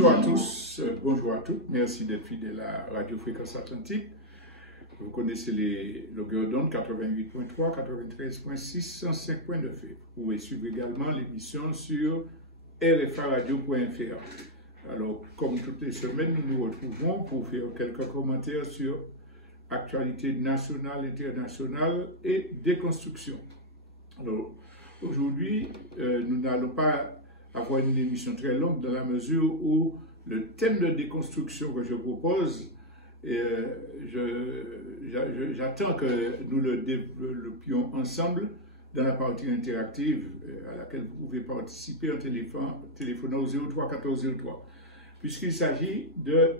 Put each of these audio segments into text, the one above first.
Bonjour à tous, bonjour à toutes. Merci d'être fidèles à Radio Fréquence Atlantique. Vous connaissez les longueurs d'onde 88.3, 93.6, 105.9. Vous pouvez suivre également l'émission sur rfaradio.fr. Alors, comme toutes les semaines, nous nous retrouvons pour faire quelques commentaires sur actualité nationale, internationale et déconstruction. Alors, aujourd'hui, nous n'allons pas avoir une émission très longue dans la mesure où le thème de déconstruction que je propose, j'attends que nous le développions ensemble dans la partie interactive à laquelle vous pouvez participer en téléphonant au 03 14 03, puisqu'il s'agit de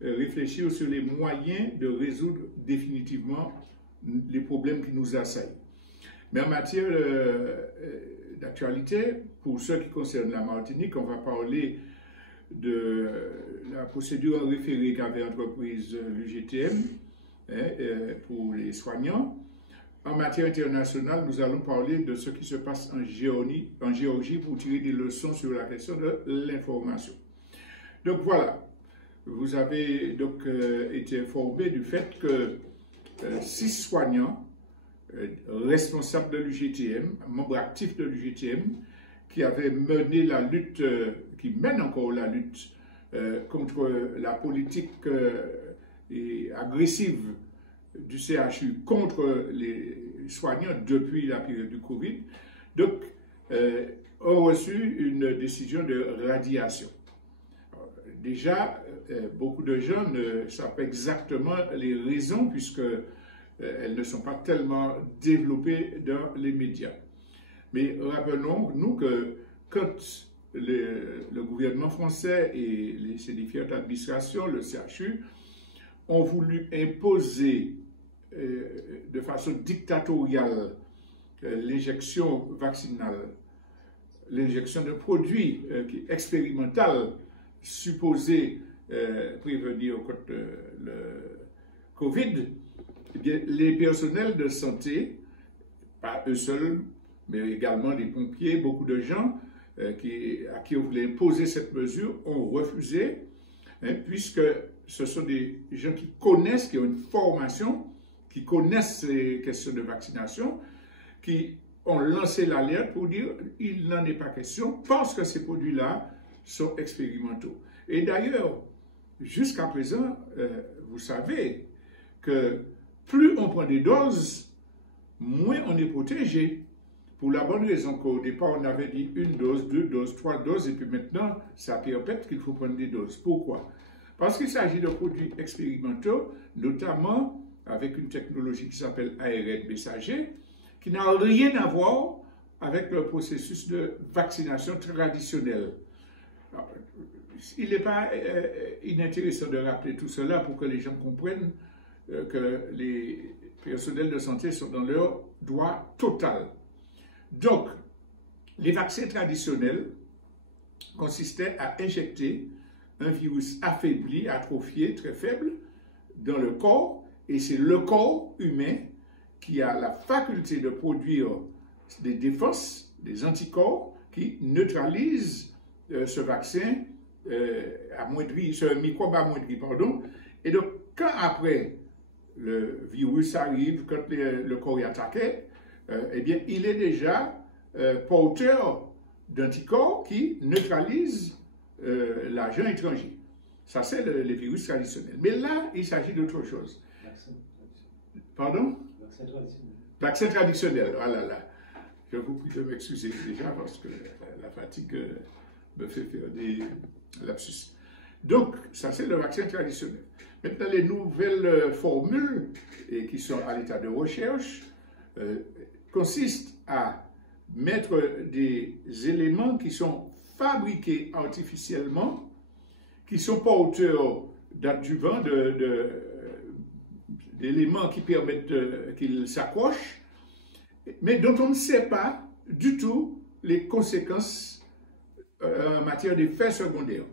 réfléchir sur les moyens de résoudre définitivement les problèmes qui nous assaillent. Mais en matière d'actualité, pour ce qui concerne la Martinique, on va parler de la procédure en référé qu'avait entreprise l'UGTM pour les soignants. En matière internationale, nous allons parler de ce qui se passe en Géorgie pour tirer des leçons sur la question de l'information. Donc voilà, vous avez donc été informé du fait que 6 soignants responsables de l'UGTM, membres actifs de l'UGTM, qui avaient mené la lutte, qui mènent encore la lutte contre la politique agressive du CHU contre les soignants depuis la période du Covid, donc ont reçu une décision de radiation. Alors, déjà, beaucoup de gens ne savent pas exactement les raisons puisque elles ne sont pas tellement développées dans les médias. Mais rappelons-nous que quand le gouvernement français et ces différentes administrations, le CHU, ont voulu imposer de façon dictatoriale l'injection vaccinale, l'injection de produits expérimentaux supposés prévenir contre le Covid, eh bien, les personnels de santé, pas eux seuls, mais également les pompiers, beaucoup de gens à qui on voulait imposer cette mesure ont refusé, puisque ce sont des gens qui connaissent, qui ont une formation, qui connaissent ces questions de vaccination, qui ont lancé l'alerte pour dire il n'en est pas question parce que ces produits-là sont expérimentaux. Et d'ailleurs, jusqu'à présent, vous savez que plus on prend des doses, moins on est protégé. Pour la bonne raison qu'au départ, on avait dit 1 dose, 2 doses, 3 doses, et puis maintenant, ça répète qu'il faut prendre des doses. Pourquoi? Parce qu'il s'agit de produits expérimentaux, notamment avec une technologie qui s'appelle ARN messager, qui n'a rien à voir avec le processus de vaccination traditionnel. Alors, il n'est pas inintéressant de rappeler tout cela pour que les gens comprennent que les personnels de santé sont dans leur droit total. Donc, les vaccins traditionnels consistaient à injecter un virus affaibli, atrophié, très faible, dans le corps, et c'est le corps humain qui a la faculté de produire des défenses, des anticorps, qui neutralisent ce vaccin amoindri, ce microbe amoindri, pardon. Et donc, quand après le virus arrive, quand le corps est attaqué, eh bien, il est déjà porteur d'anticorps qui neutralisent l'agent étranger. Ça, c'est les virus traditionnels. Mais là, il s'agit d'autre chose. Pardon? Vaccin traditionnel. Vaccin traditionnel, ah là là. Je vous prie de m'excuser déjà parce que la fatigue me fait faire des lapsus. Donc, ça, c'est le vaccin traditionnel. Maintenant, les nouvelles formules qui sont à l'état de recherche consistent à mettre des éléments qui sont fabriqués artificiellement, qui sont porteurs d'adjuvants, d'éléments qui permettent qu'ils s'accrochent, mais dont on ne sait pas du tout les conséquences en matière d'effets secondaires.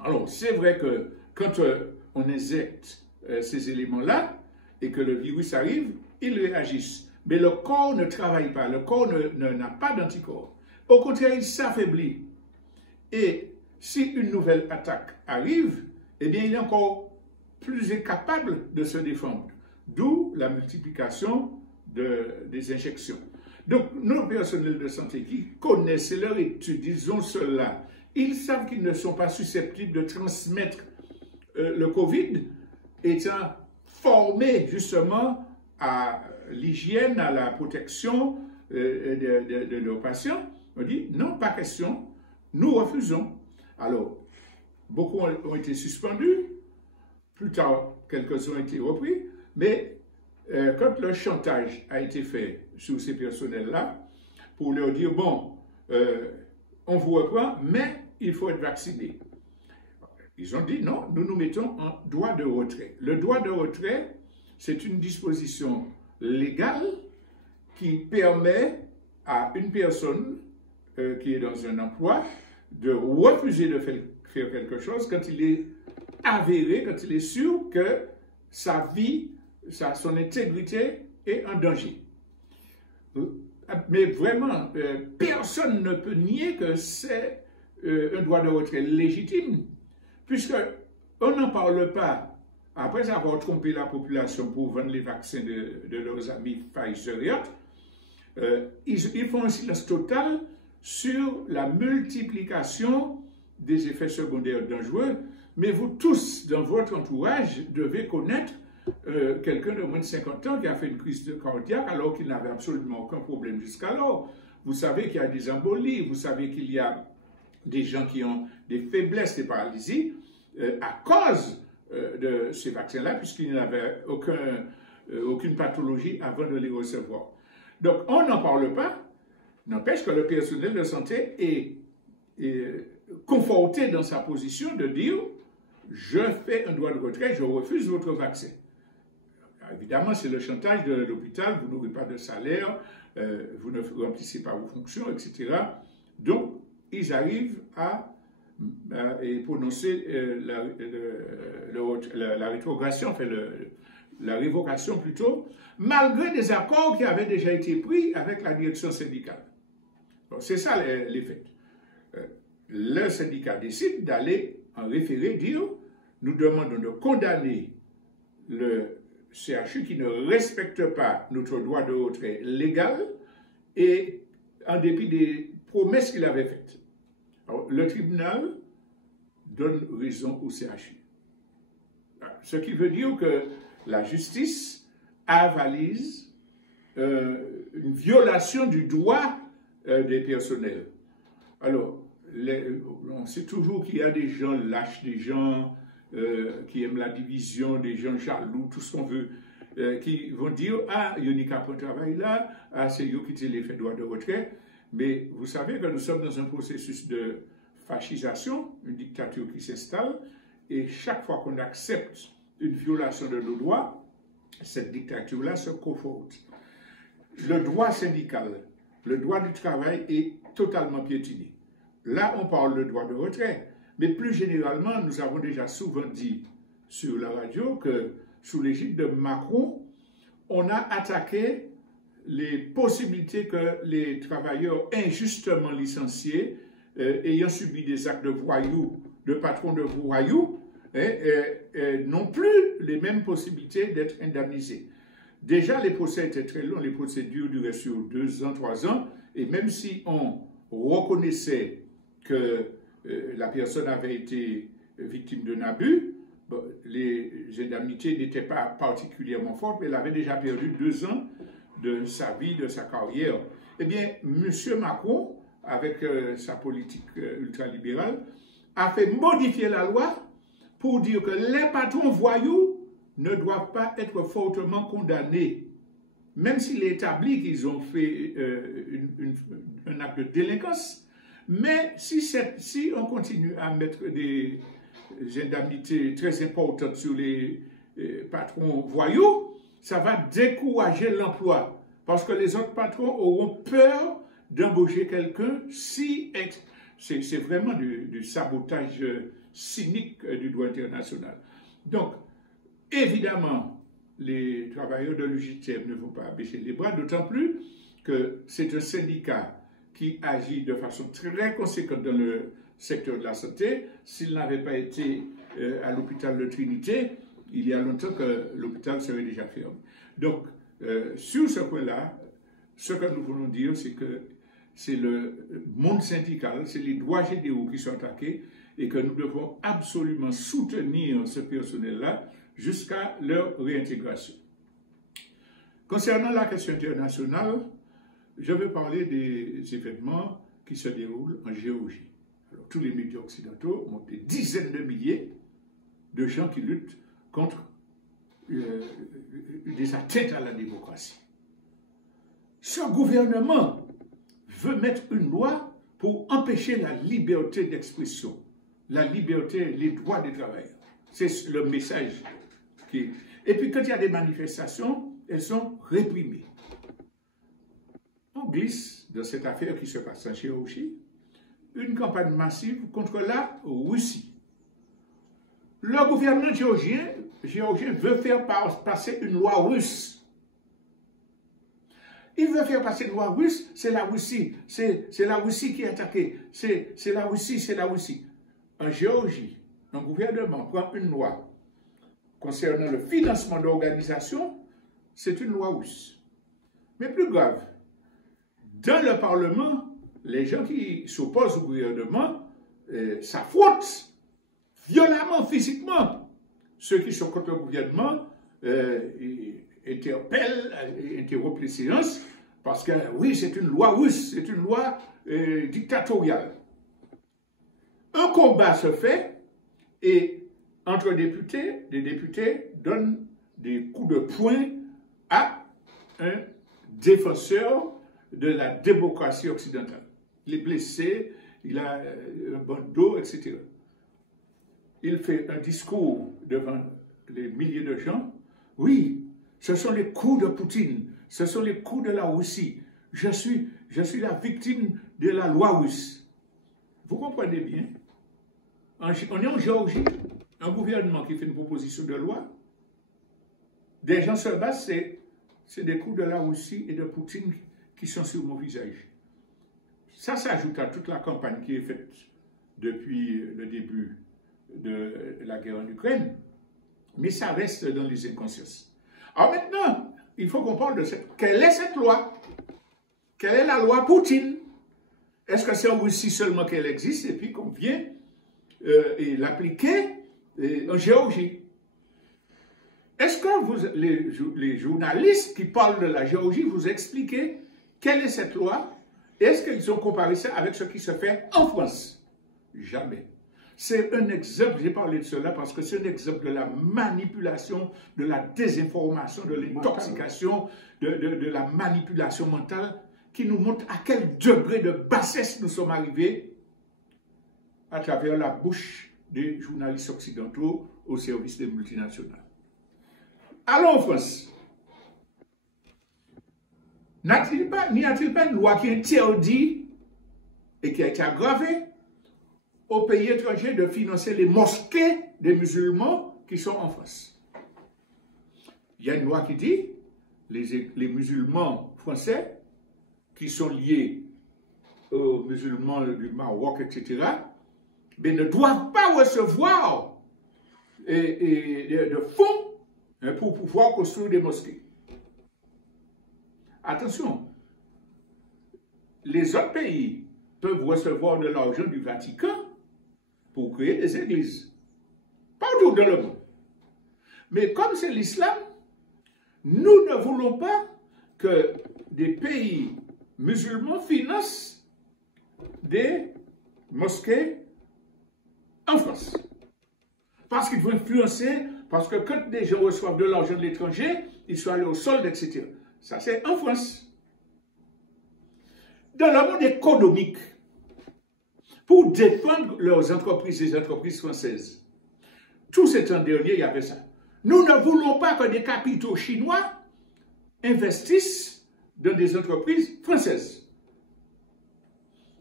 Alors, c'est vrai que quand on injecte ces éléments-là et que le virus arrive, ils réagissent. Mais le corps ne travaille pas, le corps n'a pas d'anticorps. Au contraire, il s'affaiblit. Et si une nouvelle attaque arrive, eh bien, il est encore plus incapable de se défendre. D'où la multiplication des injections. Donc, nos personnels de santé qui connaissent leur étude, ils ont cela, ils savent qu'ils ne sont pas susceptibles de transmettre le Covid, étant formés justement à l'hygiène, à la protection de leurs patients. On dit non, pas question, nous refusons. Alors, beaucoup ont été suspendus, plus tard, quelques-uns ont été repris, mais quand le chantage a été fait sur ces personnels-là, pour leur dire, bon, on vous reprend, mais il faut être vacciné. Ils ont dit, non, nous nous mettons en droit de retrait. Le droit de retrait, c'est une disposition légale qui permet à une personne qui est dans un emploi de refuser de faire quelque chose quand il est avéré, quand il est sûr que sa vie, son intégrité est en danger. Mais vraiment, personne ne peut nier que c'est un droit de retrait légitime, puisqu'on n'en parle pas après avoir trompé la population pour vendre les vaccins de leurs amis Pfizer et autres. Ils font un silence total sur la multiplication des effets secondaires dangereux, mais vous tous, dans votre entourage, devez connaître quelqu'un de moins de 50 ans qui a fait une crise cardiaque alors qu'il n'avait absolument aucun problème jusqu'alors. Vous savez qu'il y a des embolies, vous savez qu'il y a des gens qui ont des faiblesses, des paralysies, à cause de ces vaccins-là, puisqu'ils n'avaient aucune pathologie avant de les recevoir. Donc, on n'en parle pas, n'empêche que le personnel de santé est conforté dans sa position de dire « je fais un droit de retrait, je refuse votre vaccin ». Évidemment, c'est le chantage de l'hôpital, vous n'aurez pas de salaire, vous ne remplissez pas vos fonctions, etc. Donc, ils arrivent à prononcer la rétrogradation, enfin la révocation plutôt, malgré des accords qui avaient déjà été pris avec la direction syndicale. C'est ça les faits. Le syndicat décide d'aller en référé, dire nous demandons de condamner le CHU qui ne respecte pas notre droit de retrait légal et en dépit des promesses qu'il avait faites. Alors, le tribunal donne raison au CHU. Ce qui veut dire que la justice avalise une violation du droit des personnels. Alors, on sait toujours qu'il y a des gens lâches, des gens qui aiment la division, des gens jaloux, tout ce qu'on veut, qui vont dire « Ah, Yonika prend travail là, ah, c'est yo qui les fait droit de retrait ». Mais vous savez que nous sommes dans un processus de fascisation, une dictature qui s'installe, et chaque fois qu'on accepte une violation de nos droits, cette dictature-là se conforte. Le droit syndical, le droit du travail est totalement piétiné. Là, on parle de droit de retrait, mais plus généralement, nous avons déjà souvent dit sur la radio que sous l'égide de Macron, on a attaqué les possibilités que les travailleurs injustement licenciés, ayant subi des actes de voyous, de patrons de voyous, n'ont plus les mêmes possibilités d'être indemnisés. Déjà, les procès étaient très longs, les procédures duraient sur 2 ans, 3 ans, et même si on reconnaissait que la personne avait été victime d'un abus, bon, les indemnités n'étaient pas particulièrement fortes, mais elle avait déjà perdu 2 ans de sa vie, de sa carrière. Eh bien, M. Macron, avec sa politique ultralibérale, a fait modifier la loi pour dire que les patrons voyous ne doivent pas être fortement condamnés, même s'il est établi qu'ils ont fait un acte de délinquance. Mais si on continue à mettre des indemnités très importantes sur les patrons voyous, ça va décourager l'emploi, parce que les autres patrons auront peur d'embaucher quelqu'un si c'est vraiment du sabotage cynique du droit international. Donc, évidemment, les travailleurs de l'UJTM ne vont pas baisser les bras, d'autant plus que c'est un syndicat qui agit de façon très conséquente dans le secteur de la santé. S'il n'avait pas été à l'hôpital de Trinité, il y a longtemps que l'hôpital serait déjà fermé. Donc, sur ce point-là, ce que nous voulons dire, c'est que c'est le monde syndical, c'est les droits généraux qui sont attaqués et que nous devons absolument soutenir ce personnel-là jusqu'à leur réintégration. Concernant la question internationale, je veux parler des événements qui se déroulent en Géorgie. Alors, tous les médias occidentaux montrent des dizaines de milliers de gens qui luttent contre des atteintes à la démocratie. Ce gouvernement veut mettre une loi pour empêcher la liberté d'expression, la liberté, les droits des travailleurs. C'est le message. Et puis quand il y a des manifestations, elles sont réprimées. On glisse dans cette affaire qui se passe en Géorgie une campagne massive contre la Russie. Le gouvernement géorgien veut faire passer une loi russe. Il veut faire passer une loi russe, c'est la Russie. C'est la Russie qui est attaquée. C'est la Russie, c'est la Russie. En Géorgie, un gouvernement prend une loi concernant le financement d'organisations, c'est une loi russe. Mais plus grave, dans le Parlement, les gens qui s'opposent au gouvernement s'affrontent violemment, physiquement. Ceux qui sont contre le gouvernement interrompent les séances parce que oui, c'est une loi russe, c'est une loi dictatoriale. Un combat se fait et entre députés, des députés donnent des coups de poing à un défenseur de la démocratie occidentale. Il est blessé, il a un bandeau, etc. Il fait un discours devant les milliers de gens. Oui, ce sont les coups de Poutine, ce sont les coups de la Russie. Je suis la victime de la loi russe. Vous comprenez bien? On est en Géorgie, un gouvernement qui fait une proposition de loi. Des gens se battent, c'est des coups de la Russie et de Poutine qui sont sur mon visage. Ça s'ajoute à toute la campagne qui est faite depuis le début de la guerre en Ukraine, mais ça reste dans les inconsciences. Alors maintenant, il faut qu'on parle de quelle est cette loi? Quelle est la loi Poutine? Est-ce que c'est en Russie seulement qu'elle existe et puis qu'on vient l'appliquer en Géorgie? Est-ce que les journalistes qui parlent de la Géorgie vous expliquent quelle est cette loi? Est-ce qu'ils ont comparé ça avec ce qui se fait en France? Jamais. C'est un exemple, j'ai parlé de cela parce que c'est un exemple de la manipulation, de la désinformation, de l'intoxication, de la manipulation mentale qui nous montre à quel degré de bassesse nous sommes arrivés à travers la bouche des journalistes occidentaux au service des multinationales. Allons en France. N'y a-t-il pas une loi qui interdit et qui a été aggravée aux pays étrangers de financer les mosquées des musulmans qui sont en France? Il y a une loi qui dit les musulmans français qui sont liés aux musulmans du Maroc, etc., mais ne doivent pas recevoir de fonds pour pouvoir construire des mosquées. Attention, les autres pays peuvent recevoir de l'argent du Vatican pour créer des églises, partout dans le monde. Mais comme c'est l'islam, nous ne voulons pas que des pays musulmans financent des mosquées en France. Parce qu'ils vont influencer, parce que quand des gens reçoivent de l'argent de l'étranger, ils sont allés au solde, etc. Ça, c'est en France. Dans le monde économique, pour défendre leurs entreprises, les entreprises françaises, tout ce temps dernier, il y avait ça. Nous ne voulons pas que des capitaux chinois investissent dans des entreprises françaises.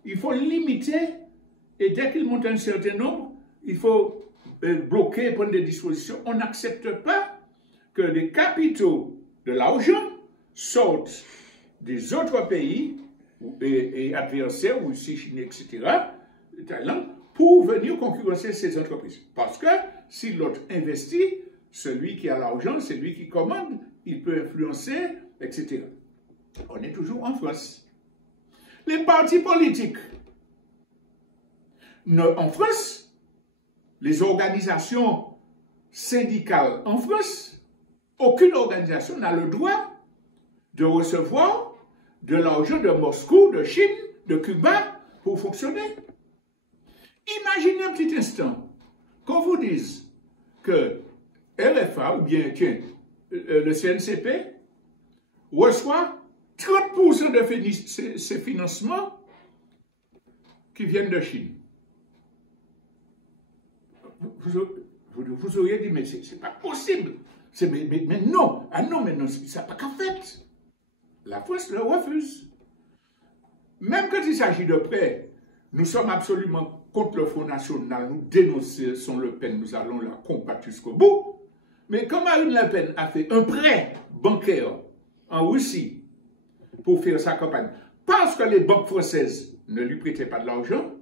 Il faut limiter, et dès qu'ils montent un certain nombre, il faut bloquer, prendre des dispositions. On n'accepte pas que des capitaux de l'argent sortent des autres pays et adversaires, Russie, Chine, etc., Thaïlande, pour venir concurrencer ces entreprises. Parce que si l'autre investit, celui qui a l'argent, c'est lui qui commande, il peut influencer, etc. On est toujours en France. Les partis politiques. En France, les organisations syndicales en France, aucune organisation n'a le droit de recevoir de l'argent de Moscou, de Chine, de Cuba pour fonctionner. Imaginez un petit instant qu'on vous dise que RFA ou bien le CNCP reçoit 30% de ces financements qui viennent de Chine. Vous auriez dit, mais c'est pas possible. Mais non, mais non, ça n'a pas qu'à fait. La France le refuse. Même quand il s'agit de prêts, nous sommes absolument contre le Front National, nous dénonçons Le Pen, nous allons la combattre jusqu'au bout. Mais quand Marine Le Pen a fait un prêt bancaire en Russie pour faire sa campagne, parce que les banques françaises ne lui prêtaient pas de l'argent,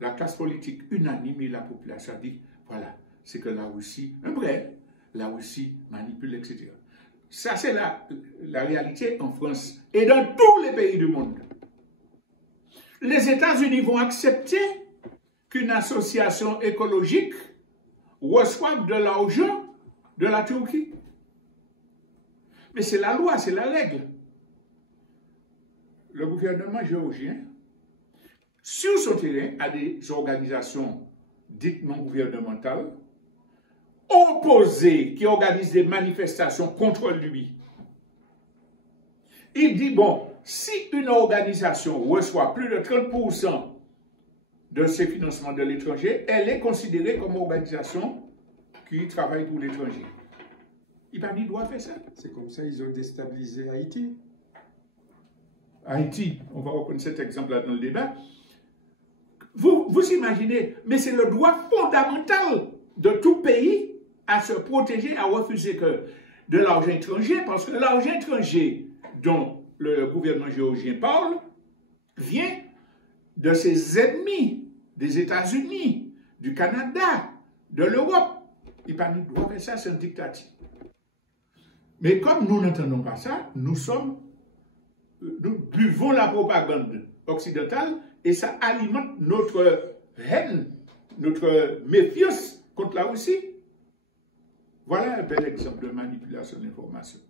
la classe politique unanime et la population a dit, voilà, c'est que la Russie, un prêt, la Russie manipule, etc. Ça, c'est la réalité en France et dans tous les pays du monde. Les États-Unis vont accepter qu'une association écologique reçoive de l'argent de la Turquie. Mais c'est la loi, c'est la règle. Le gouvernement géorgien, sur son terrain, a des organisations dites non gouvernementales, opposées, qui organisent des manifestations contre lui. Il dit, bon, si une organisation reçoit plus de 30% de ses financements de l'étranger, elle est considérée comme organisation qui travaille pour l'étranger. Il n'a pas dit droit faire ça. C'est comme ça qu'ils ont déstabilisé Haïti. Haïti, on va reprendre cet exemple-là dans le débat. Vous imaginez, mais c'est le droit fondamental de tout pays à se protéger, à refuser de l'argent étranger, parce que l'argent étranger dont le gouvernement géorgien parle vient de ses ennemis, des États-Unis, du Canada, de l'Europe. Il n'a pas dit droit faire ça, c'est une dictature. Mais comme nous n'entendons pas ça, nous buvons la propagande occidentale et ça alimente notre haine, notre méfiance contre la Russie. Voilà un bel exemple de manipulation d'information.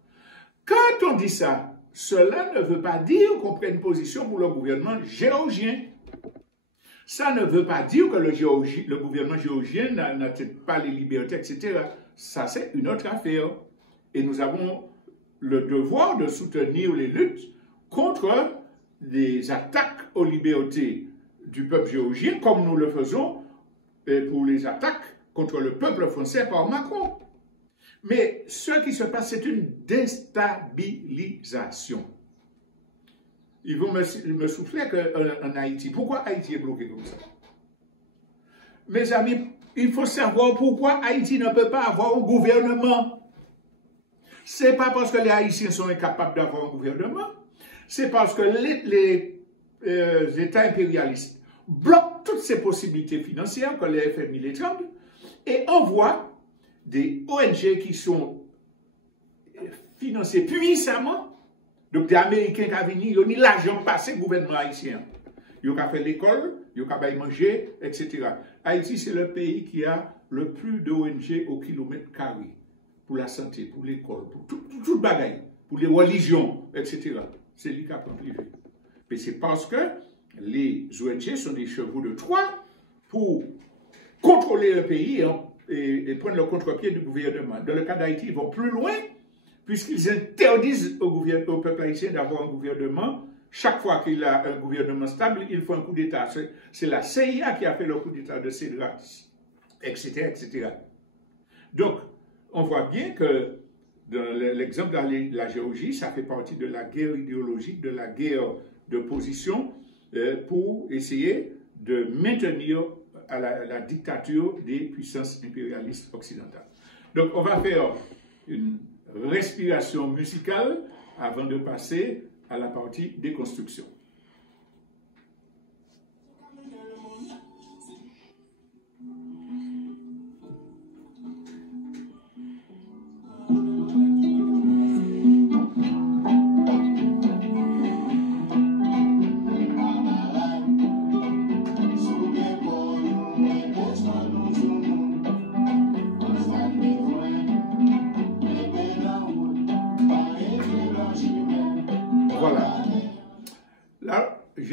Quand on dit ça, cela ne veut pas dire qu'on prenne position pour le gouvernement géorgien. Ça ne veut pas dire que le gouvernement géorgien n'a pas les libertés, etc. Ça, c'est une autre affaire. Et nous avons le devoir de soutenir les luttes contre les attaques aux libertés du peuple géorgien, comme nous le faisons pour les attaques contre le peuple français par Macron. Mais ce qui se passe, c'est une déstabilisation. Ils vont me souffler qu'en Haïti. Pourquoi Haïti est bloqué comme ça? Mes amis, il faut savoir pourquoi Haïti ne peut pas avoir un gouvernement. Ce n'est pas parce que les Haïtiens sont incapables d'avoir un gouvernement, c'est parce que les États impérialistes bloquent toutes ces possibilités financières que les FMI les tremblent et envoient des ONG qui sont financées puissamment. Donc, des Américains qui viennent, ils ont mis l'argent passé au gouvernement haïtien. Ils ont fait l'école, ils ont fait manger, etc. Haïti, c'est le pays qui a le plus d'ONG au kilomètre carré pour la santé, pour l'école, pour tout bagaille, pour les religions, etc. C'est lui qui a pris privé. Mais c'est parce que les ONG sont des chevaux de Troie pour contrôler le pays et prendre le contre-pied du gouvernement. Dans le cas d'Haïti, ils vont plus loin, puisqu'ils interdisent au peuple haïtien d'avoir un gouvernement. Chaque fois qu'il a un gouvernement stable, il faut un coup d'État. C'est la CIA qui a fait le coup d'État de Cédras, etc., etc. Donc, on voit bien que dans l'exemple de la Géorgie, ça fait partie de la guerre idéologique, de la guerre de position pour essayer de maintenir à la dictature des puissances impérialistes occidentales. Donc, on va faire une respiration musicale avant de passer à la partie déconstruction.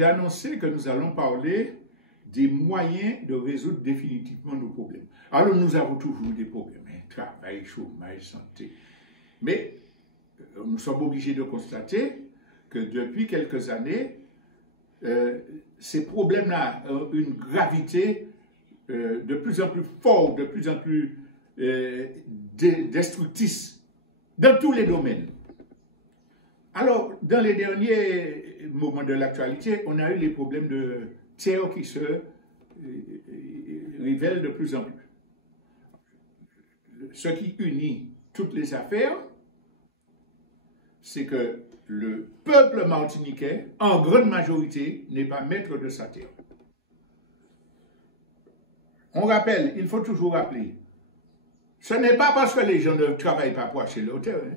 j'ai annoncé que nous allons parler des moyens de résoudre définitivement nos problèmes. Alors, nous avons toujours des problèmes, hein, travail, chômage, santé. Mais nous sommes obligés de constater que depuis quelques années, ces problèmes-là ont une gravité de plus en plus forte, de plus en plus destructrice dans tous les domaines. Alors, dans les derniers moments de l'actualité, on a eu les problèmes de terre qui se révèlent de plus en plus. Ce qui unit toutes les affaires, c'est que le peuple martiniquais, en grande majorité, n'est pas maître de sa terre. On rappelle, il faut toujours rappeler, ce n'est pas parce que les gens ne travaillent pas pour acheter leur terre, hein.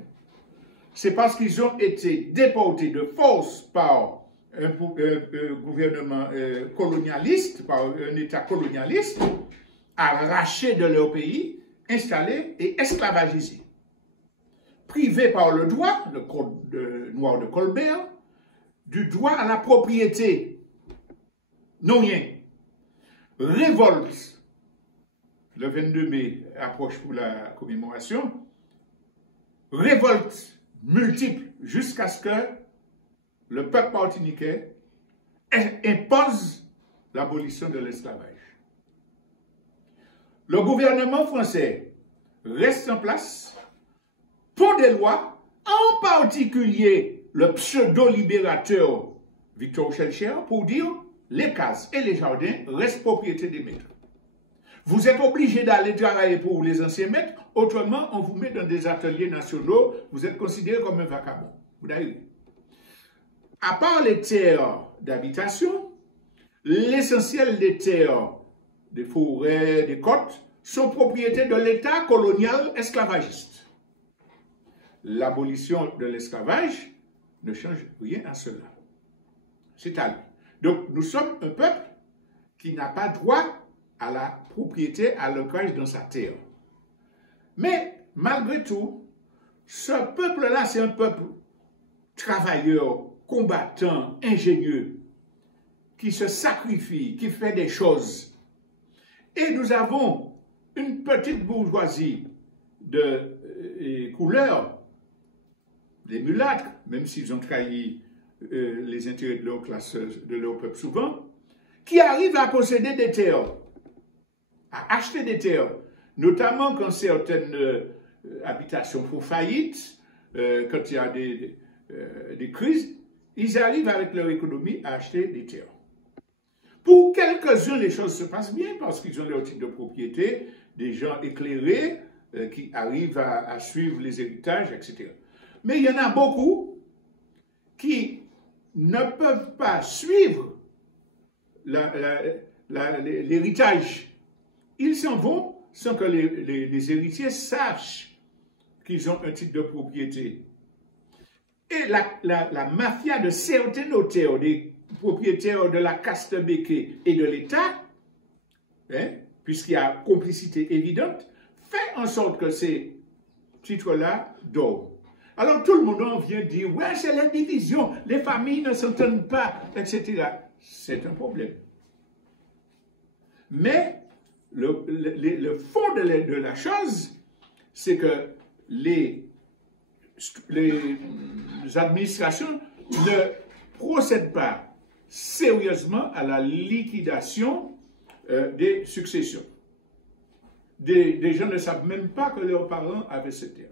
C'est parce qu'ils ont été déportés de force par un gouvernement colonialiste, par un État colonialiste, arrachés de leur pays, installés et esclavagisés. Privés par le droit, le code noir de Colbert, du droit à la propriété. Non rien. Révolte. Le 22 mai approche pour la commémoration. Révolte multiple jusqu'à ce que le peuple martiniquais impose l'abolition de l'esclavage. Le gouvernement français reste en place pour des lois, en particulier le pseudo-libérateur Victor Schœlcher, pour dire les cases et les jardins restent propriété des maîtres. Vous êtes obligé d'aller travailler pour les anciens maîtres, autrement on vous met dans des ateliers nationaux, vous êtes considéré comme un vagabond. Vous avez... À part les terres d'habitation, l'essentiel des terres, des forêts, des côtes, sont propriétés de l'État colonial esclavagiste. L'abolition de l'esclavage ne change rien à cela. C'est à lui. Donc nous sommes un peuple qui n'a pas droit à la propriété, à l'ancrage dans sa terre. Mais malgré tout, ce peuple-là, c'est un peuple travailleur, combattant, ingénieux, qui se sacrifie, qui fait des choses. Et nous avons une petite bourgeoisie de couleur, des mulâtres, même s'ils ont trahi les intérêts de leur classe, de leur peuple souvent, qui arrivent à posséder des terres, à acheter des terres, notamment quand certaines habitations font faillite, quand il y a des crises, ils arrivent avec leur économie à acheter des terres. Pour quelques-uns, les choses se passent bien parce qu'ils ont leur titre de propriété, des gens éclairés qui arrivent à suivre les héritages, etc. Mais il y en a beaucoup qui ne peuvent pas suivre l'héritage. Ils s'en vont sans que les héritiers sachent qu'ils ont un titre de propriété. Et la mafia de certains notaires, des propriétaires de la caste béquée et de l'État, hein, puisqu'il y a complicité évidente, fait en sorte que ces titres-là dorment. Alors tout le monde en vient dire, ouais, c'est la division, les familles ne s'entendent pas, etc. C'est un problème. Mais le fond de la chose, c'est que les administrations ne procèdent pas sérieusement à la liquidation des successions. Des gens ne savent même pas que leurs parents avaient cette terre.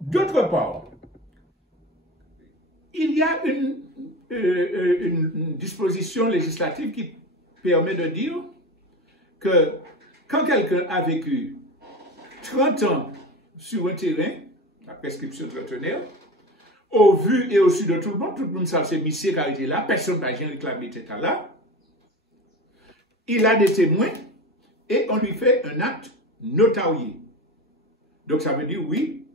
D'autre part, il y a une disposition législative qui permet de dire que quand quelqu'un a vécu 30 ans sur un terrain, la prescription trentenaire, au vu et au su de tout le monde sait c'est monsieur qui a été là, personne n'a rien réclamé cet là. Il a des témoins et on lui fait un acte notarié. Donc ça veut dire oui,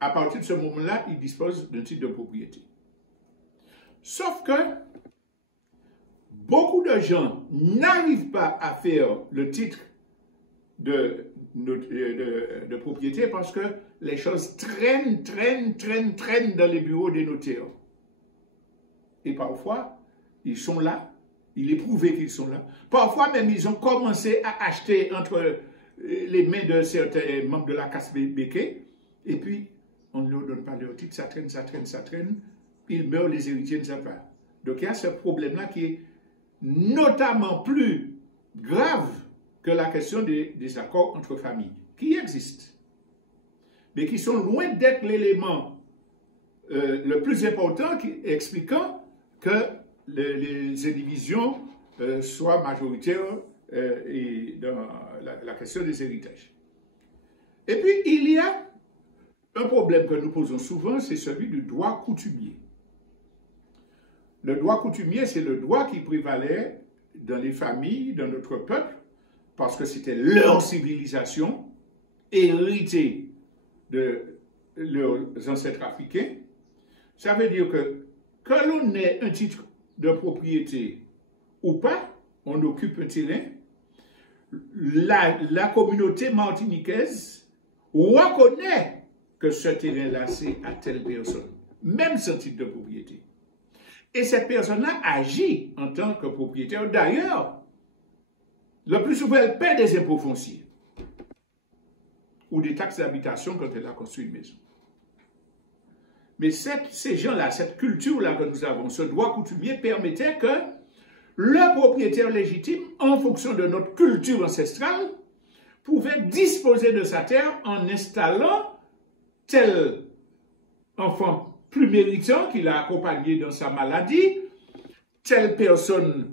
à partir de ce moment-là, il dispose d'un titre de propriété. Sauf que beaucoup de gens n'arrivent pas à faire le titre de propriété parce que les choses traînent dans les bureaux des notaires. et parfois, ils sont là, il est prouvé qu'ils sont là. Parfois même, ils ont commencé à acheter entre les mains de certains membres de la caste béquée, et puis on ne leur donne pas leur titre, ça traîne, ça traîne, ça traîne, ils meurent, les héritiers ne savent pas. Donc il y a ce problème-là qui est notamment plus grave que la question des accords entre familles, qui existent, mais qui sont loin d'être l'élément le plus important expliquant que les indivisions soient majoritaires et dans la question des héritages. Et puis, il y a un problème que nous posons souvent, c'est celui du droit coutumier. Le droit coutumier, c'est le droit qui prévalait dans les familles, dans notre peuple, parce que c'était leur civilisation, héritée de leurs ancêtres africains. Ça veut dire que l'on ait un titre de propriété ou pas, on occupe un terrain, la communauté martiniquaise reconnaît que ce terrain-là, c'est à telle personne, même sans titre de propriété. Et cette personne-là agit en tant que propriétaire. D'ailleurs, le plus souvent, elle paie des impôts fonciers ou des taxes d'habitation quand elle a construit une maison. Mais ces gens-là, cette culture-là que nous avons, ce droit coutumier permettait que le propriétaire légitime, en fonction de notre culture ancestrale, pouvait disposer de sa terre en installant tel enfant plus méritant qu'il a accompagné dans sa maladie, telle personne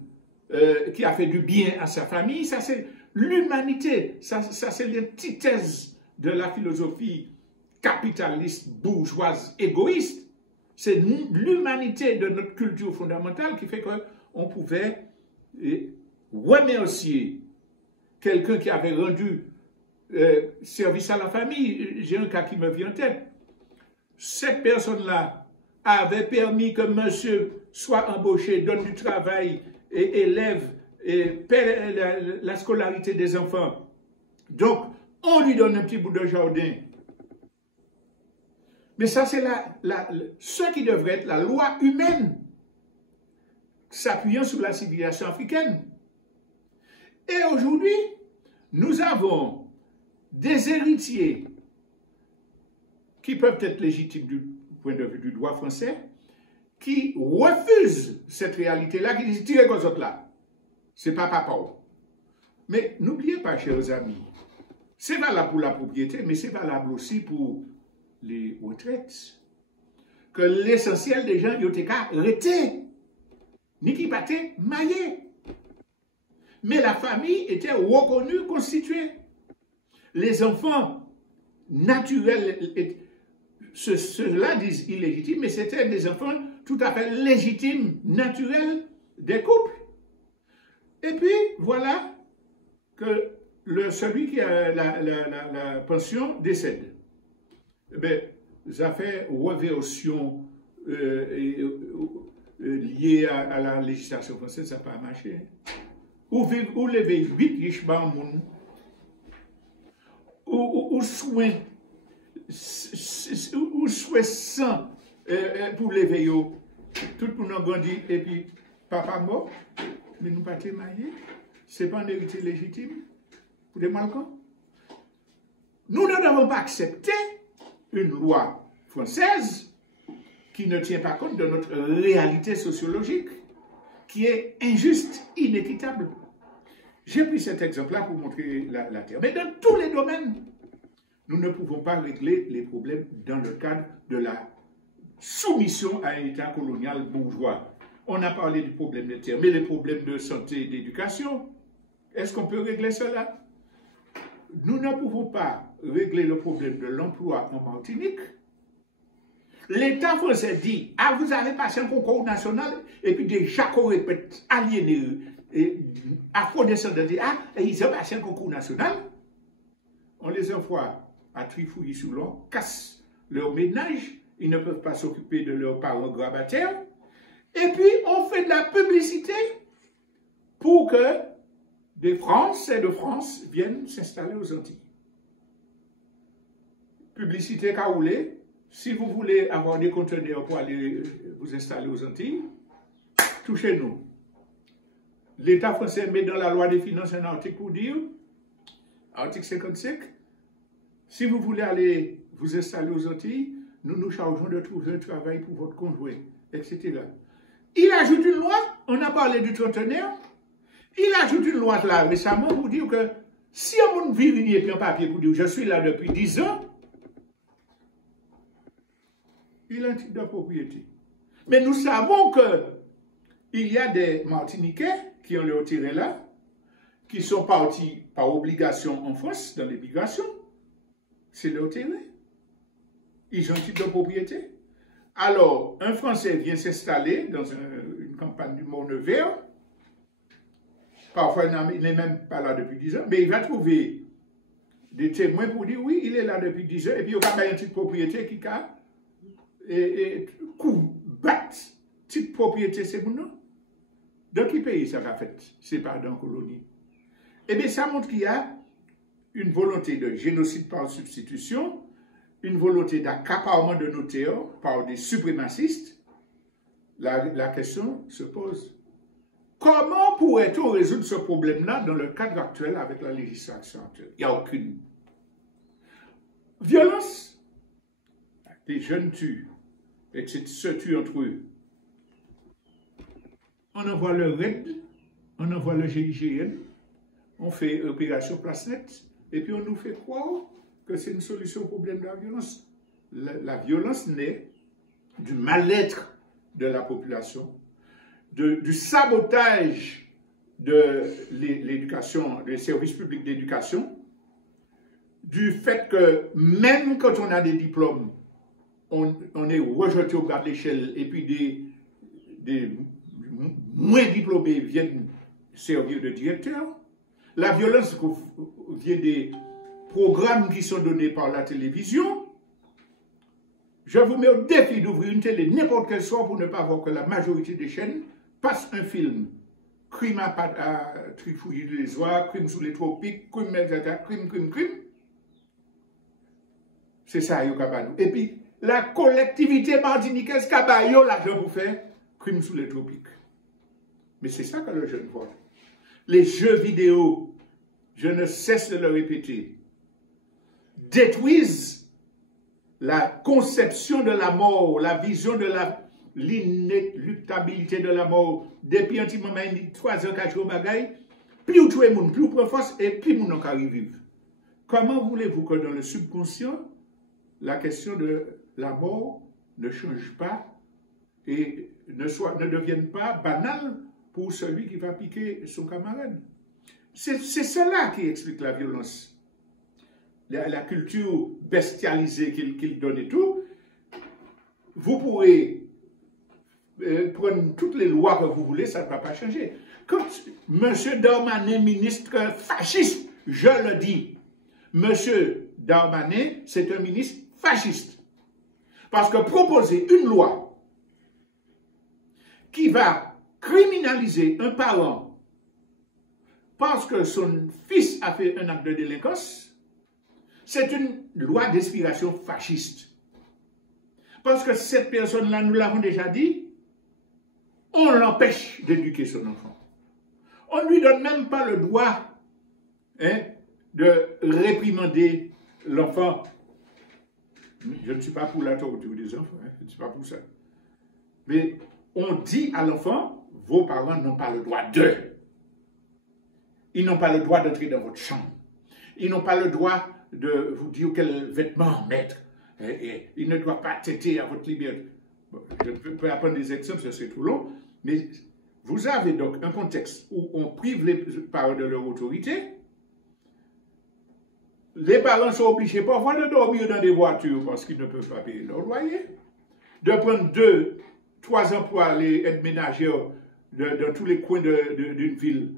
qui a fait du bien à sa famille. Ça, c'est l'humanité. Ça c'est l'antithèse de la philosophie capitaliste, bourgeoise, égoïste. C'est l'humanité de notre culture fondamentale qui fait qu'on pouvait remercier quelqu'un qui avait rendu service à la famille. J'ai un cas qui me vient en tête. Cette personne-là avait permis que monsieur soit embauché, donne du travail, et élève, et paie la scolarité des enfants. Donc, on lui donne un petit bout de jardin. Mais ça, c'est ce qui devrait être la loi humaine, s'appuyant sur la civilisation africaine. Et aujourd'hui, nous avons des héritiers qui peuvent être légitimes du point de vue du droit français, qui refusent cette réalité-là, qui disent « tirez vos autres là, c'est pas papa ». Mais n'oubliez pas, chers amis, c'est valable pour la propriété, mais c'est valable aussi pour les retraites, que l'essentiel des gens, ils ont été arrêtés, ni qui battaient, maillés. Mais la famille était reconnue, constituée. Les enfants naturels, ceux-là disent illégitimes, mais c'était des enfants tout à fait légitimes, naturels des couples. Et puis, voilà que celui qui a la pension décède. Ben, ça fait reversion liée à la législation française, ça n'a pas marché. Ou lever 8 riches par monde, ou soin 100 pour lever tout le monde a grandi et puis papa mort, mais nous pas témoigner, c'est pas un héritier légitime pour des malcoms. Nous ne devons pas accepter une loi française qui ne tient pas compte de notre réalité sociologique, qui est injuste, inéquitable. J'ai pris cet exemple-là pour montrer la terre. Mais dans tous les domaines, nous ne pouvons pas régler les problèmes dans le cadre de la soumission à un État colonial bourgeois. On a parlé du problème de terre, mais les problèmes de santé et d'éducation, est-ce qu'on peut régler cela? Nous ne pouvons pas régler le problème de l'emploi en Martinique. L'État français dit, ah, vous avez passé un concours national, et puis des jacos répètent aliénés, et afro-descendants disent, ah, ils ont passé un concours national. On les envoie à Trifouilly-Soulon, casse leur ménage, ils ne peuvent pas s'occuper de leurs parents grabataires, et puis on fait de la publicité pour que des Français de France viennent s'installer aux Antilles. Publicité caoulée, si vous voulez avoir des conteneurs pour aller vous installer aux Antilles, touchez nous. L'État français met dans la loi des finances un article pour dire, article 55, si vous voulez aller vous installer aux Antilles, nous nous chargeons de trouver un travail pour votre conjoint, etc. Il ajoute une loi, on a parlé du trentenaire, il ajoute une loi là récemment pour dire que si on vit et puis un papier pour dire je suis là depuis 10 ans, il a un titre de propriété. Mais nous savons qu'il y a des Martiniquais qui ont leur tiré là, qui sont partis par obligation en France, dans l'immigration. C'est leur terrain. Ils ont un titre de propriété. Alors, un Français vient s'installer dans une campagne du Mont-Nevers. Parfois, il n'est même pas là depuis 10 ans, mais il va trouver des témoins pour dire oui, il est là depuis 10 ans, et puis il y aura un titre de propriété qui a battre titre de propriété, c'est mon nom. Dans quel pays ça va fait? C'est pas dans la colonie. Eh bien, ça montre qu'il y a une volonté de génocide par substitution, une volonté d'accaparement de nos terres par des suprémacistes. La question se pose. Comment pourrait-on résoudre ce problème-là dans le cadre actuel avec la législation actuelle? Il n'y a aucune. Violence. Les jeunes tuent. Et se tuent entre eux. On envoie le RAID, on envoie le GIGN, on fait opération Place Nette, et puis on nous fait croire que c'est une solution au problème de la violence. La violence naît du mal-être de la population, du sabotage de l'éducation, des services publics d'éducation, du fait que même quand on a des diplômes, on est rejeté au bas de l'échelle et puis des moins diplômés viennent servir de directeur. La violence vient des programmes qui sont donnés par la télévision. Je vous mets au défi d'ouvrir une télé n'importe quel soir pour ne pas voir que la majorité des chaînes passent un film. Crime à trifouiller les oies, crime sous les tropiques, crime. C'est ça, Yokabanou. Et puis, la collectivité martiniquaise Cabayo, l'argent pour faire crime sous les tropiques. Mais c'est ça que le jeune voit. Les jeux vidéo, je ne cesse de le répéter, détruisent la conception de la mort, la vision de l'inéluctabilité de la mort. Depuis un petit moment, il dit 3 ans, 4 ans, plus vous tuez moun, plus vous prenez force et plus vous n'en vivre. Comment voulez-vous que dans le subconscient, la question de la mort ne change pas et ne devienne pas banale pour celui qui va piquer son camarade? C'est cela qui explique la violence. La culture bestialisée qu'il donne et tout. Vous pourrez prendre toutes les lois que vous voulez, ça ne va pas changer. Quand M. Darmanin, ministre fasciste, je le dis, M. Darmanin, c'est un ministre fasciste. Parce que proposer une loi qui va criminaliser un parent parce que son fils a fait un acte de délinquance, c'est une loi d'inspiration fasciste. Parce que cette personne-là, nous l'avons déjà dit, on l'empêche d'éduquer son enfant. On ne lui donne même pas le droit de réprimander l'enfant. Je ne suis pas pour la torture des enfants, je ne suis pas pour ça. Mais on dit à l'enfant, vos parents n'ont pas le droit de. Ils n'ont pas le droit d'entrer dans votre chambre. Ils n'ont pas le droit de vous dire quels vêtements mettre. Ils ne doivent pas têter à votre liberté. Bon, je peux apprendre des exemples, ça c'est trop long. Mais vous avez donc un contexte où on prive les parents de leur autorité. Les parents sont obligés parfois de dormir dans des voitures parce qu'ils ne peuvent pas payer leur loyer. De prendre 2, 3 emplois, les aides ménagères dans tous les coins d'une ville.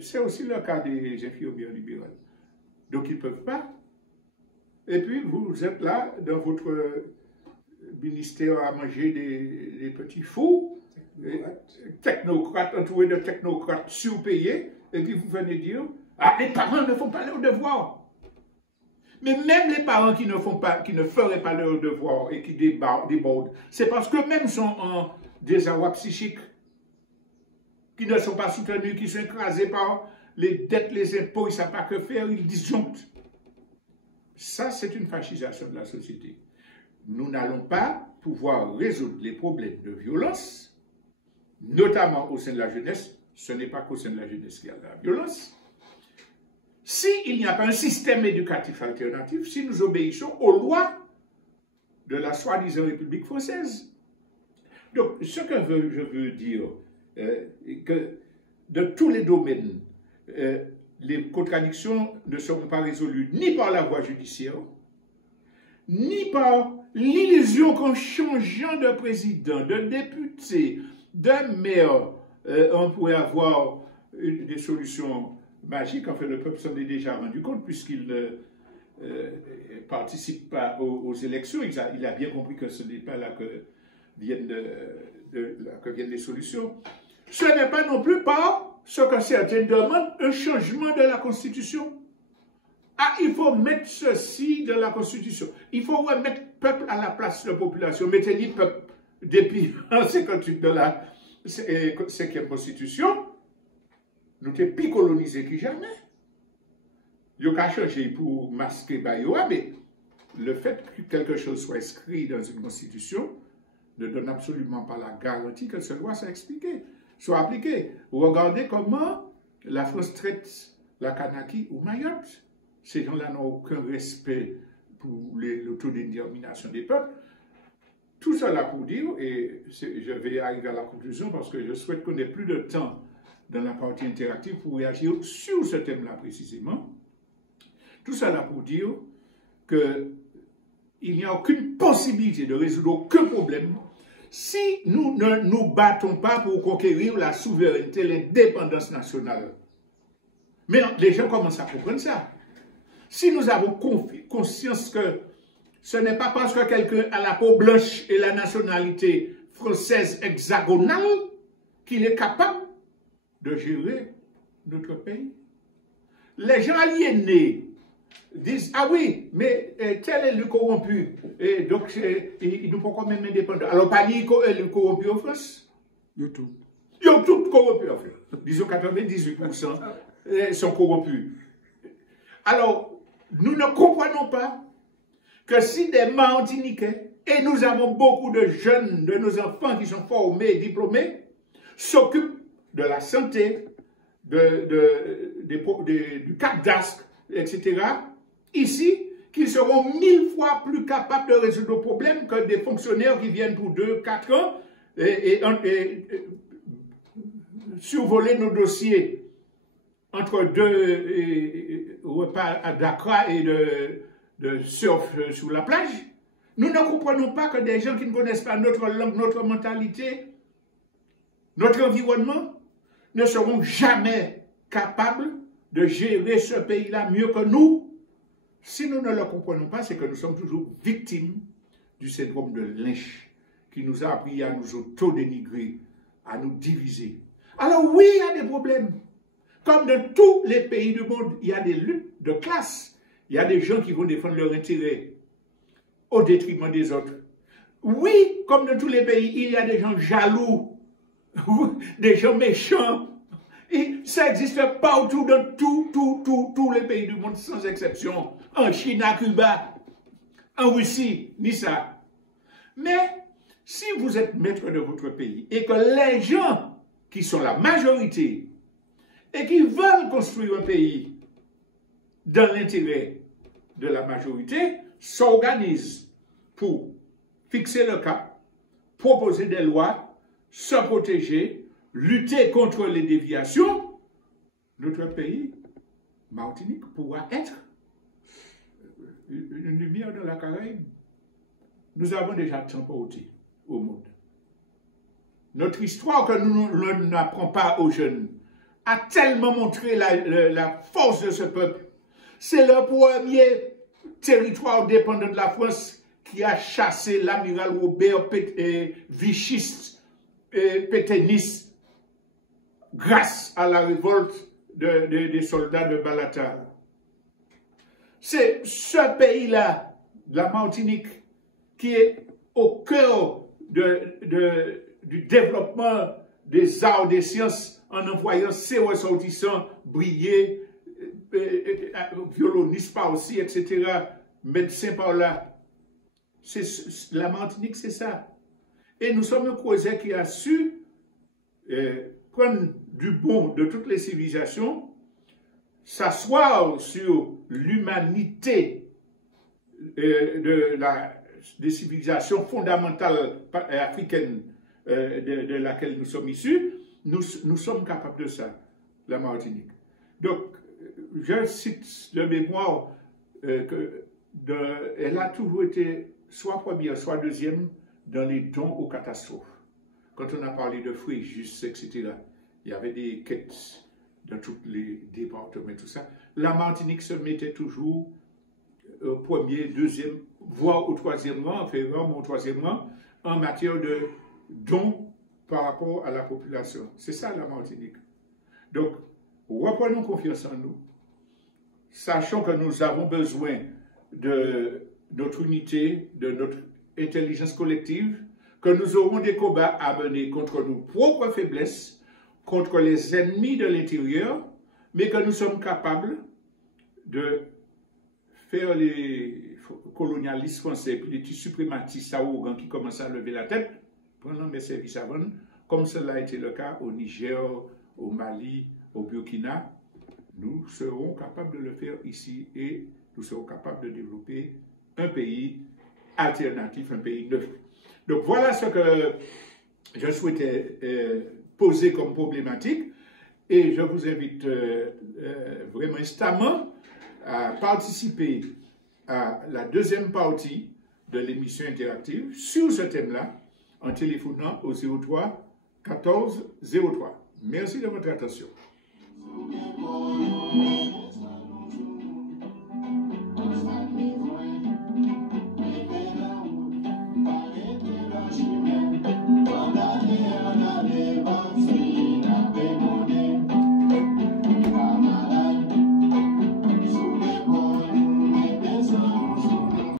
C'est aussi le cas des infirmières libérales. Donc ils ne peuvent pas. Et puis vous êtes là dans votre ministère à manger des petits fous, technocrates, entourés de technocrates surpayés, et puis vous venez dire, ah, les parents ne font pas leur devoir. Mais même les parents qui ne feraient pas leur devoir et qui débordent, c'est parce qu'eux-mêmes sont en désarroi psychique. qui ne sont pas soutenus, qui sont écrasés par les dettes, les impôts, ils ne savent pas que faire, ils disjonctent. Ça, c'est une fascisation de la société. Nous n'allons pas pouvoir résoudre les problèmes de violence, notamment au sein de la jeunesse. Ce n'est pas qu'au sein de la jeunesse qu'il y a de la violence. S'il n'y a pas un système éducatif alternatif, si nous obéissons aux lois de la soi-disant République française. Donc, ce que je veux dire, que de tous les domaines, les contradictions ne seront pas résolues ni par la voie judiciaire, ni par l'illusion qu'en changeant de président, de député, de maire, on pourrait avoir des solutions magiques. Enfin, le peuple s'en est déjà rendu compte puisqu'il ne participe pas aux élections. Il a bien compris que ce n'est pas là que viennent les solutions. Ce n'est pas non plus par ce que certains demandent, un changement de la Constitution. Ah, il faut mettre ceci dans la Constitution. Il faut remettre peuple à la place de la population. Mettez-y peuple depuis 58 de la 5e Constitution. Nous sommes plus colonisés que jamais. Il n'y a qu'à changer pour masquer Bayoua, mais le fait que quelque chose soit inscrit dans une Constitution ne donne absolument pas la garantie que cela soit expliqué, soit appliqué. Regardez comment la France traite la Kanaki ou Mayotte. Ces gens-là n'ont aucun respect pour l'autodétermination des peuples. Tout cela pour dire, et je vais arriver à la conclusion parce que je souhaite qu'on ait plus de temps dans la partie interactive pour réagir sur ce thème-là précisément. Tout cela pour dire qu'il n'y a aucune possibilité de résoudre aucun problème si nous ne nous battons pas pour conquérir la souveraineté, l'indépendance nationale. Mais les gens commencent à comprendre ça. Si nous avons conscience que ce n'est pas parce que quelqu'un a la peau blanche et la nationalité française hexagonale qu'il est capable de gérer notre pays. Les gens aliénés disent, ah oui, mais tel est le corrompu, et donc il nous faut quand même indépendant. Alors, pas ni le corrompu en France. Yo tout. Ils ont tout corrompu en France. Disons 98% sont corrompus. Alors, nous ne comprenons pas que si des Martiniquais, et nous avons beaucoup de jeunes, de nos enfants qui sont formés et diplômés, s'occupent de la santé, du cadastre, etc., ici, qu'ils seront 1000 fois plus capables de résoudre nos problèmes que des fonctionnaires qui viennent pour 2-4 ans et survoler nos dossiers entre deux repas à Dakar et de surf sur la plage. Nous ne comprenons pas que des gens qui ne connaissent pas notre langue, notre mentalité, notre environnement, ne seront jamais capables de gérer ce pays-là mieux que nous. Si nous ne le comprenons pas, c'est que nous sommes toujours victimes du syndrome de Lynch qui nous a appris à nous auto-dénigrer, à nous diviser. Alors oui, il y a des problèmes. Comme dans tous les pays du monde, il y a des luttes de classe. Il y a des gens qui vont défendre leur intérêt au détriment des autres. Oui, comme dans tous les pays, il y a des gens jaloux, des gens méchants. Et ça existe partout dans tous les pays du monde, sans exception. En Chine, à Cuba, en Russie, ni ça. Mais si vous êtes maître de votre pays et que les gens qui sont la majorité et qui veulent construire un pays dans l'intérêt de la majorité, s'organisent pour fixer le cap, proposer des lois, se protéger, lutter contre les déviations, notre pays, Martinique, pourra être une lumière dans la Caraïbe. Nous avons déjà tant porté au monde. Notre histoire que nous n'apprenons pas aux jeunes a tellement montré la force de ce peuple. C'est le premier territoire dépendant de la France qui a chassé l'amiral Robert Vichiste Pétainis grâce à la révolte des soldats de Balata. C'est ce pays-là, la Martinique, qui est au cœur du développement des arts, des sciences, en envoyant ses ressortissants briller, violonistes par aussi, etc., médecins par là. La Martinique, c'est ça. Et nous sommes un projet qui a su prendre du bon de toutes les civilisations, s'asseoir sur l'humanité des civilisations fondamentales africaines de laquelle nous sommes issus. Nous sommes capables de ça, la Martinique. Donc, je cite de mémoire elle a toujours été soit première, soit deuxième dans les dons aux catastrophes. Quand on a parlé de Fréjus, etc., il y avait des quêtes dans tous les départements, tout ça. La Martinique se mettait toujours au premier, deuxième, voire au troisième rang, enfin vraiment au troisième rang, en matière de dons par rapport à la population. C'est ça la Martinique. Donc, reprenons confiance en nous, sachant que nous avons besoin de notre unité, de notre intelligence collective, que nous aurons des combats à mener contre nos propres faiblesses, contre les ennemis de l'intérieur, mais que nous sommes capables de faire les colonialistes français, puis les petits suprématistes arrogants qui commencent à lever la tête, prenant mes services avant, comme cela a été le cas au Niger, au Mali, au Burkina. Nous serons capables de le faire ici et nous serons capables de développer un pays alternatif, un pays neuf. Donc voilà ce que je souhaitais poser comme problématique et je vous invite vraiment instamment à participer à la deuxième partie de l'émission interactive sur ce thème-là en téléphonant au 03 14 03. Merci de votre attention.